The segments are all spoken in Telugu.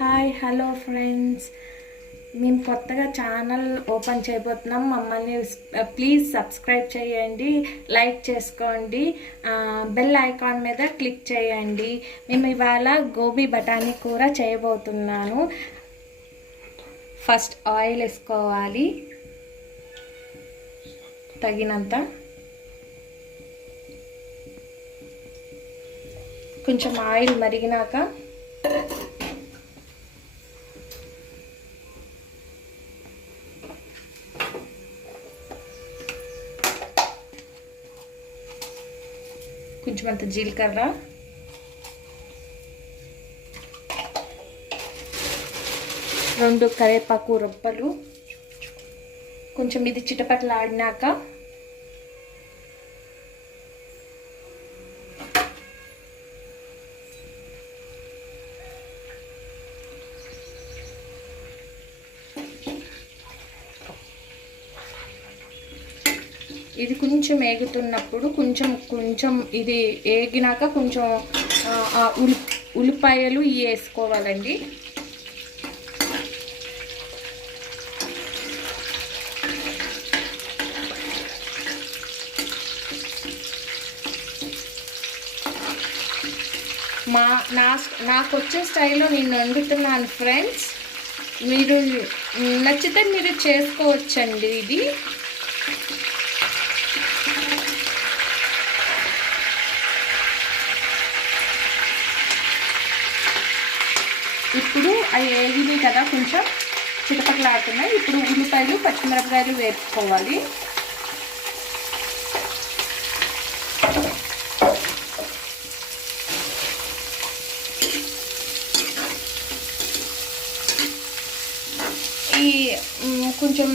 హాయ్ హలో ఫ్రెండ్స్, మేము కొత్తగా ఛానల్ ఓపెన్ చేయబోతున్నాం. మమ్మల్ని ప్లీజ్ సబ్స్క్రైబ్ చేయండి, లైక్ చేసుకోండి, బెల్ ఐకాన్ మీద క్లిక్ చేయండి. మేము ఇవాళ గోబీ బఠానీ కూర చేయబోతున్నాను. ఫస్ట్ ఆయిల్ వేసుకోవాలి తగినంత. కొంచెం ఆయిల్ మరిగినాక కొంచెం అంత జీలకర్ర, రెండు కరివేపాకు రొప్పలు, కొంచెం ఇది చిటపటలాడినాక ఇది కొంచెం వేగుతున్నప్పుడు కొంచెం ఇది వేగినాక కొంచెం ఉల్లిపాయలు వేసుకోవాలండి. నాకు వచ్చే స్టైల్లో నేను వండుతున్నాను ఫ్రెండ్స్. మీరు నచ్చితే మీరు చేసుకోవచ్చండి. ఇది ఇప్పుడు అవి వేగినాయి కదా, కొంచెం చిటపటలాడుతున్నాయి. ఇప్పుడు ఉల్లిపాయలు పచ్చిమిరపకాయలు వేసుకోవాలి. ఈ కొంచెం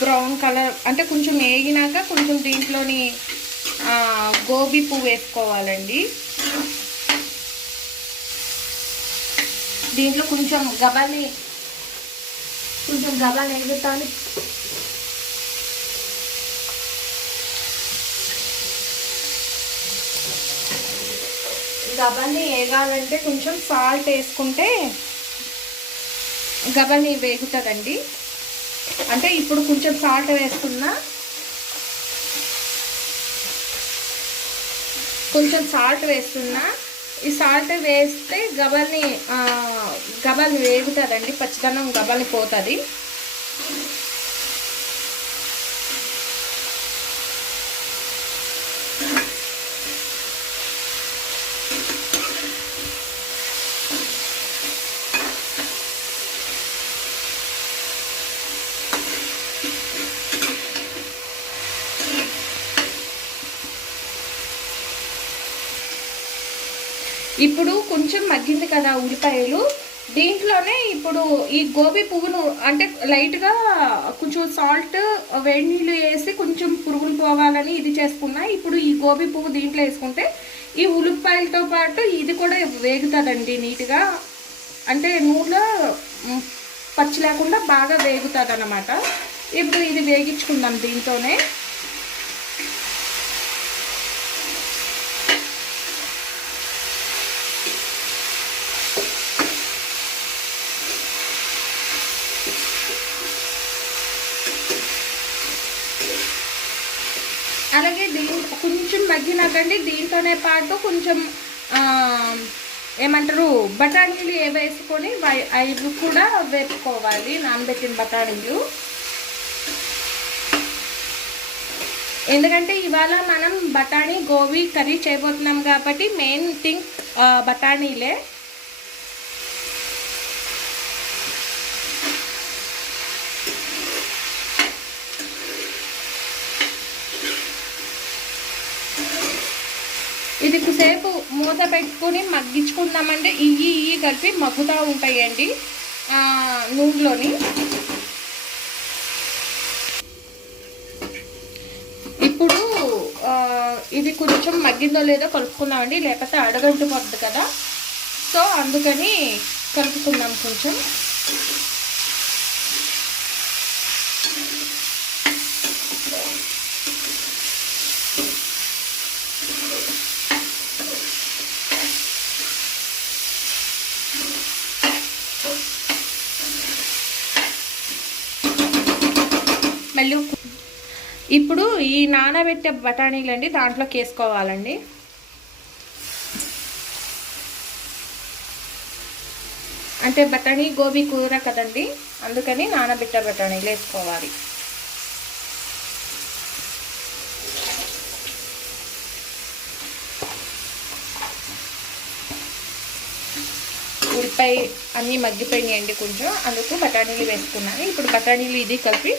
బ్రౌన్ కలర్ అంటే కొంచెం వేగినాక కొంచెం దీంట్లోని గోబీ పువ్వు వేసుకోవాలండి. దీంట్లో కొంచెం గబాని ఎగుతాను. గబాని వేగాలంటే కొంచెం సాల్ట్ వేసుకుంటే గబాని వేగుతుందండి. అంటే ఇప్పుడు కొంచెం సాల్ట్ వేస్తున్నా, ఈ సాల్ట్ వేస్తే గబాల్ని వేగుతుందండి, పచ్చిదనం గబాల్ని పోతుంది. ఇప్పుడు కొంచెం మగ్గింది కదా ఉల్లిపాయలు, దీంట్లోనే ఇప్పుడు ఈ గోబీ పువ్వును అంటే లైట్గా కొంచెం సాల్ట్ వేడి నీళ్ళు వేసి కొంచెం పురుగులు పోవాలని ఇది చేసుకున్నా. ఇప్పుడు ఈ గోబీ పువ్వు దీంట్లో వేసుకుంటే ఈ ఉల్లిపాయలతో పాటు ఇది కూడా వేగుతుందండి నీట్గా. అంటే నూనెలో పచ్చి లేకుండా బాగా వేగుతుంది అన్నమాట. ఇప్పుడు ఇది వేగించుకుందాం దీంతోనే. అలాగే కొంచెం మగ్గినాకండి దీంతోనే పాటు కొంచెం ఏమంటారు బఠానీలు వేసుకొని అవి కూడా వేపుకోవాలి, నానబెట్టిన బఠానీలు. ఎందుకంటే ఇవాళ మనం బఠానీ గోబీ కర్రీ చేయబోతున్నాం కాబట్టి మెయిన్ థింగ్ బఠానీలే. ఇది సేపు మూత పెట్టుకుని మగ్గించుకుందామంటే ఇవి కలిపి మగ్గుతూ ఉంటాయండి నూనెలోని. ఇప్పుడు ఇది కొంచెం మగ్గిందో లేదో కలుపుకుందామండి, లేకపోతే అడగంటు పోద్ది కదా. సో అందుకని కలుపుకుందాం కొంచెం. మళ్ళీ ఇప్పుడు ఈ నానబెట్టే బఠానీలండి దాంట్లోకి వేసుకోవాలండి. అంటే బఠానీ గోబీ కూర కదండి, అందుకని నానబెట్టే బఠానీలు వేసుకోవాలి. ఉల్లిపాయ అన్నీ మగ్గిపోయినాయండి కొంచెం, అందుకు బఠానీలు వేసుకున్నాను. ఇప్పుడు బఠానీలు ఇది కలిపి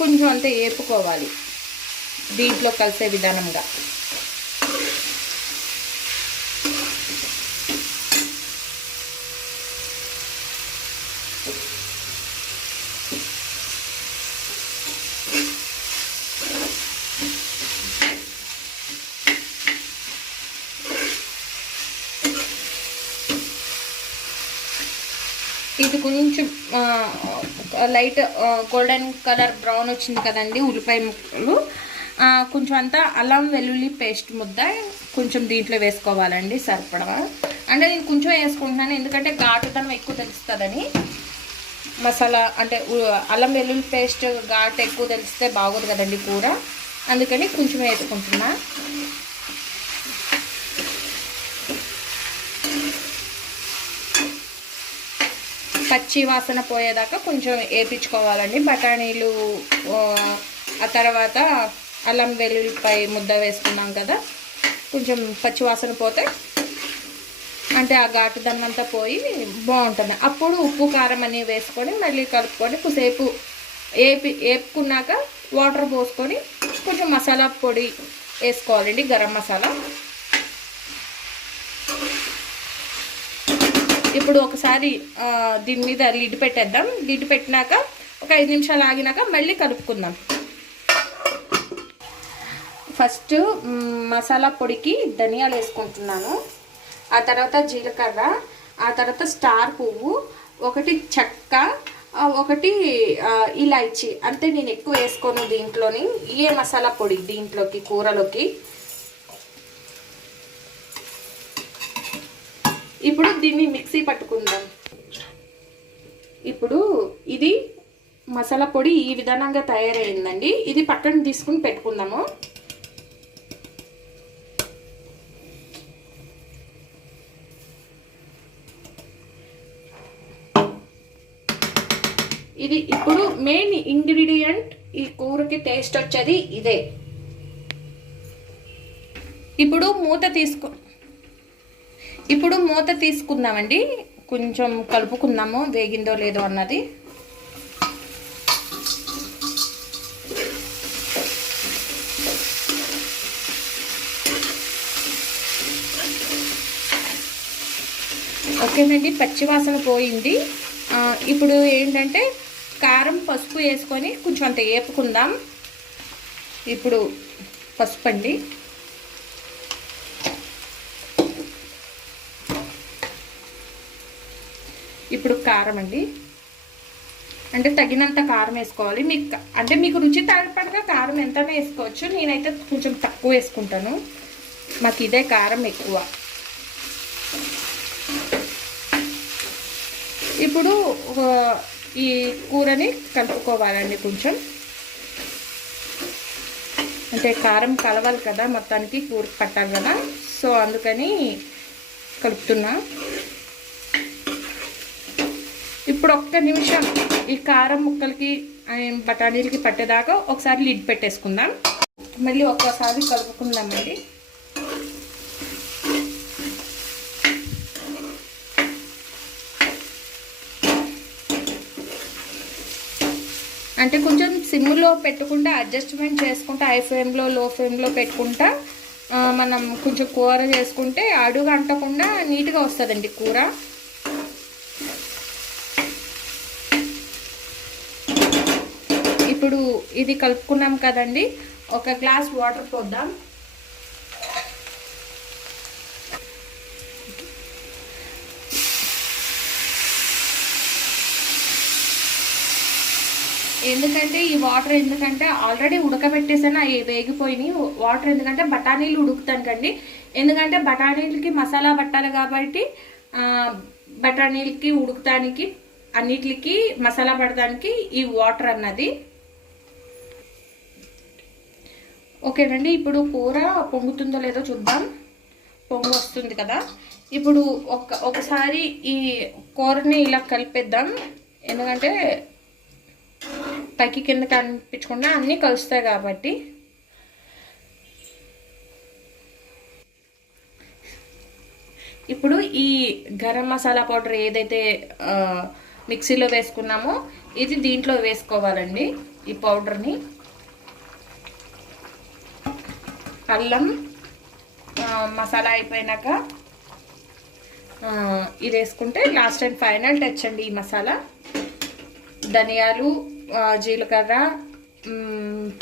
కొంచెం అంతా వేపుకోవాలి దీంట్లో కలిసే విధానంగా. ఇది కొంచెం లైట్ గోల్డెన్ కలర్ బ్రౌన్ వచ్చింది కదండి ఉల్లిపాయ ముక్కలు. కొంచెం అంతా అల్లం వెల్లుల్లి పేస్ట్ ముద్ద కొంచెం దీంట్లో వేసుకోవాలండి సరిపడా. అంటే నేను కొంచెం వేసుకుంటున్నాను ఎందుకంటే ఘాటుదనం ఎక్కువ తెలుస్తుందని. మసాలా అంటే అల్లం వెల్లుల్లి పేస్ట్ ఘాటు ఎక్కువ తెలిస్తే బాగోదు కదండి కూర, అందుకని కొంచెం వేసుకుంటున్నా. పచ్చి వాసన పోయేదాకా కొంచెం వేపించుకోవాలండి బఠానీలు. ఆ తర్వాత అల్లం వెల్లుల్లిపాయ ముద్ద వేసుకున్నాం కదా, కొంచెం పచ్చి వాసన పోతే అంటే ఆ ఘాటు దన్నంతా పోయి బాగుంటుంది. అప్పుడు ఉప్పు కారం అని వేసుకొని మళ్ళీ కలుపుకొని కొద్దిసేపు వేపుకున్నాక వాటర్ పోసుకొని కొంచెం మసాలా పొడి వేసుకోవాలండి, గరం మసాలా. ఇప్పుడు ఒకసారి దీని మీద లిడ్ పెట్టేద్దాం. లిడ్ పెట్టినాక ఒక 5 నిమిషాలు ఆగినాక మళ్ళీ కలుపుకుందాం. ఫస్ట్ మసాలా పొడికి ధనియాలు వేసుకుంటున్నాను, ఆ తర్వాత జీలకర్ర, ఆ తర్వాత స్టార్ పువ్వు, ఒకటి చెక్క, ఒకటి ఇలాచి. అంతే, నేను ఎక్కువ వేసుకోను దీంట్లోని. ఏ మసాలా పొడి దీంట్లోకి కూరలోకి. ఇప్పుడు దీన్ని మిక్సీ పట్టుకుందాం. ఇప్పుడు ఇది మసాలా పొడి ఈ విధానంగా తయారైందండి. ఇది పక్కన తీసుకుని పెట్టుకుందాము. ఇది ఇప్పుడు మెయిన్ ఇంగ్రీడియంట్, ఈ కూరకి టేస్ట్ వచ్చేది ఇదే. ఇప్పుడు మూత తీసుకుందామండి, కొంచెం కలుపుకుందాము వేగిందో లేదో అన్నది. ఓకేనండి, పచ్చివాసన పోయింది. ఇప్పుడు ఏంటంటే కారం పసుపు వేసుకొని కొంచెం అంత వేపుకుందాం. ఇప్పుడు పసుపు అండి, ఇప్పుడు కారం అండి, అంటే తగినంత కారం వేసుకోవాలి. మీకు రుచి తగ్గట్టుగా కారం ఎంతనే వేసుకోవచ్చు. నేనైతే కొంచెం తక్కువ వేసుకుంటాను, మాకు ఇదే కారం ఎక్కువ. ఇప్పుడు ఈ కూరని కలుపుకోవాలండి కొంచెం, అంటే కారం కలవాలి కదా, మొత్తానికి కూర పట్టాలి కదా, సో అందుకని కలుపుతున్నా. ఇప్పుడు ఒక్క నిమిషం ఈ కారం ముక్కలకి బఠానీలకి పట్టేదాకా ఒకసారి లిడ్ పెట్టేసుకుందాం. మళ్ళీ ఒక్కసారి కలుపుకుందామండి. అంటే కొంచెం సిమ్లో పెట్టుకుంటా అడ్జస్ట్మెంట్ చేసుకుంటా, హై ఫ్లేమ్లో లో ఫ్లేమ్లో పెట్టుకుంటా మనం కొంచెం కూర చేసుకుంటే అడుగు అంటకుండా నీట్గా వస్తుందండి కూర. ఇప్పుడు ఇది కలుపుకున్నాం కదండి, ఒక గ్లాస్ వాటర్ పోద్దాం. ఎందుకంటే ఈ వాటర్ ఎందుకంటే ఆల్రెడీ ఉడకబెట్టేసాను, అవి వేగిపోయినాయి. వాటర్ ఎందుకంటే బఠానీలు ఉడుకుతానికండి, ఎందుకంటే బఠానీలకి మసాలా పట్టాలి కాబట్టి బఠానీలకి ఉడుకుతానికి అన్నిటికి మసాలా పడడానికి ఈ వాటర్ అన్నది. ఓకేనండి, ఇప్పుడు కూర పొంగుతుందో లేదో చూద్దాం. పొంగు వస్తుంది కదా. ఇప్పుడు ఒకసారి ఈ కూరని ఇలా కలిపేద్దాం, ఎందుకంటే పైకి కింద కనిపించకుండా అన్నీ కలుస్తాయి కాబట్టి. ఇప్పుడు ఈ గరం మసాలా పౌడర్ ఏదైతే మిక్సీలో వేసుకున్నామో ఇది దీంట్లో వేసుకోవాలండి. ఈ పౌడర్ని అల్లం మసాలా అయిపోయినాక ఇది వేసుకుంటే లాస్ట్ అండ్ ఫైనల్ టచ్ అండి ఈ మసాలా. ధనియాలు, జీలకర్ర,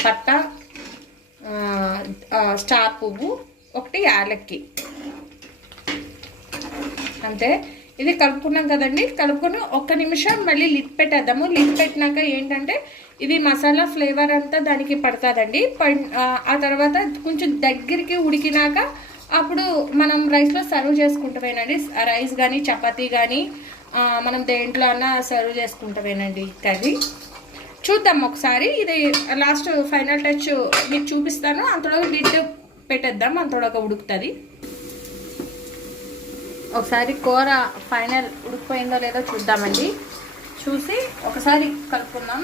పట్ట, స్టార్ పువ్వు, ఒకటి యాలక్కి, అంతే. ఇది కలుపుకున్నాం కదండి. కలుపుకొని 1 నిమిషం మళ్ళీ లిడ్ పెట్టేద్దాము. లిడ్ పెట్టినాక ఏంటంటే ఇది మసాలా ఫ్లేవర్ అంతా దానికి పడుతుందండి. ఆ తర్వాత కొంచెం దగ్గరికి ఉడికినాక అప్పుడు మనం రైస్లో సర్వ్ చేసుకుంటామేనండి. రైస్ కానీ చపాతీ కానీ మనం దేంట్లో అన్నా సర్వ్ చేసుకుంటామేనండి కర్రీ. చూద్దాం ఒకసారి. ఇది లాస్ట్ ఫైనల్ టచ్ మీకు చూపిస్తాను. అంతలో లిడ్ పెట్టేద్దాం, అంతలో ఉడుకుతుంది. ఒకసారి కూర ఫైనల్ ఉడికిపోయిందో లేదో చూద్దామండి. చూసి ఒకసారి కలుపుకుందాం.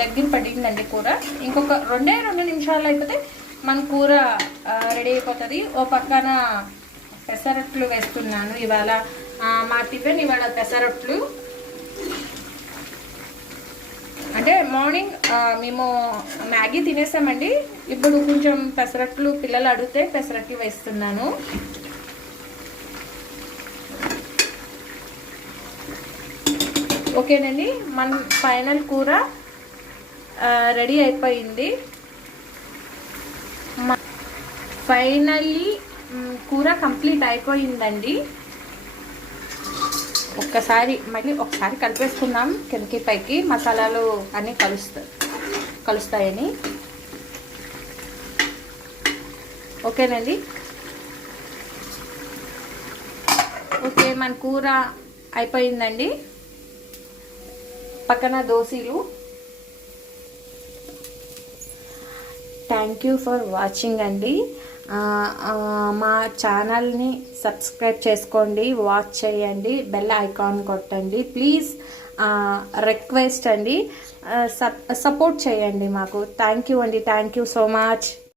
దగ్గర పడిందండి కూర. ఇంకొక 2 నిమిషాలు అయిపోతే మన కూర రెడీ అయిపోతుంది. ఓ పక్కన పెసరట్లు వేస్తున్నాను. ఇవాళ మా టిఫిన్ ఇవాళ పెసరట్లు. అంటే మార్నింగ్ మేము మ్యాగీ తినేసామండి. ఇప్పుడు కొంచెం పెసరట్లు పిల్లలు అడిగితే పెసరట్లు వేస్తున్నాను. ఓకేనండి, మన ఫైనల్ కూర రెడీ అయిపోయింది. ఫైనల్లీ కూర కంప్లీట్ అయిపోయిందండి. మళ్ళీ ఒకసారి కలిపేసుకుందాం. కిందకి పైకి మసాలాలు అన్నీ కలుస్తాయని. ఓకేనండి. ఓకే, మన కూర అయిపోయిందండి. పక్కన దోశలు. థ్యాంక్ యూ ఫర్ వాచింగ్ అండి. మా ఛానల్ని సబ్స్క్రైబ్ చేసుకోండి, వాచ్ చేయండి, బెల్ ఐకాన్ కొట్టండి ప్లీజ్. రిక్వెస్ట్ అండి, సపోర్ట్ చేయండి మాకు. థ్యాంక్ యూ అండి. Thank you so much.